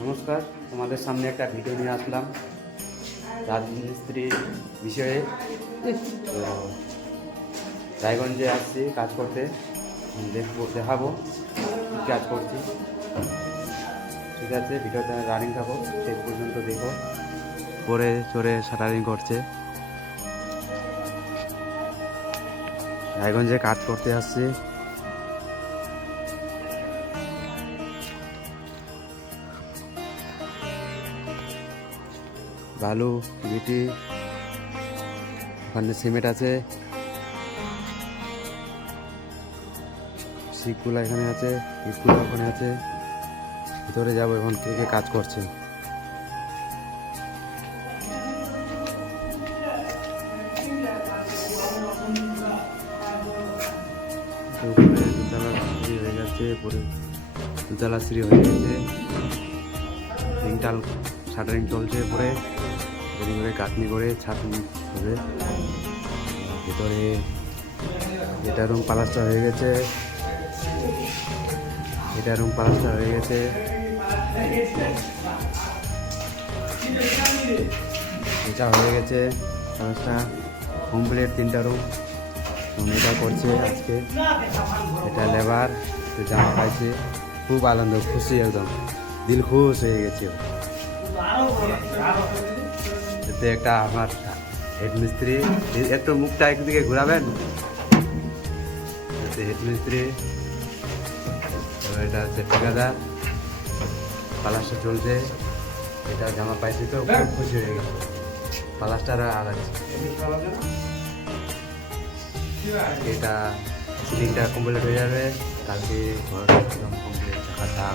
নমস্কার, তোমাদের সামনে একটা ভিডিও নিয়ে আসলাম রাজমিস্ত্রি বিষয়ে। তো রায়গঞ্জে আসছি কাজ করতে, দেখাবো কী কাজ করছি। ঠিক আছে, ভিডিওটা রানিং থাকো, শেষ পর্যন্ত দেখো। পরে চড়ে শাটারিং করছে। রায়গঞ্জে কাজ করতে আসছি। বালু, গিটি, ওখানে সিমেন্ট আছে, শিকগুলো এখানে আছে, ইটগুলো ওখানে আছে। ভিতরে যাবো এখন, কে কে কাজ করছে। উপরে দুতলা সিঁড়ি হয়ে গেছে, উপরে দুতলা সিঁড়ি হয়ে গেছে, লিংটাল শাটারিং চলছে। উপরে দেরি করে কাটনি করে ছাটনি হবে। ভিতরে এটা রুম প্লাস্টার হয়ে গেছে, এটা রুম প্লাস্টার হয়ে গেছে। এটা হয়ে গেছে প্লাস্টার কমপ্লিট, 3টা রুম। এটা করছে আজকে, এটা লেবার জামা পাইছে, খুব আনন্দ, খুশি, একদম দিল খুশ হয়ে গেছে। এতে একটা আমার হেড মিস্ত্রি, একটু মুখটা একদিকে ঘোরাবেন। হেড মিস্ত্রি, এটা হচ্ছে ঠিকাদার, প্লাস্টার চলছে। এটা জামা পাইছি তো খুব খুশি হয়ে গেছে। প্লাস্টার আগাচ্ছে, এটা সিলিংটা কমপ্লিট হয়ে যাবে কালকে, ঘর একদম কমপ্লিট, টাকা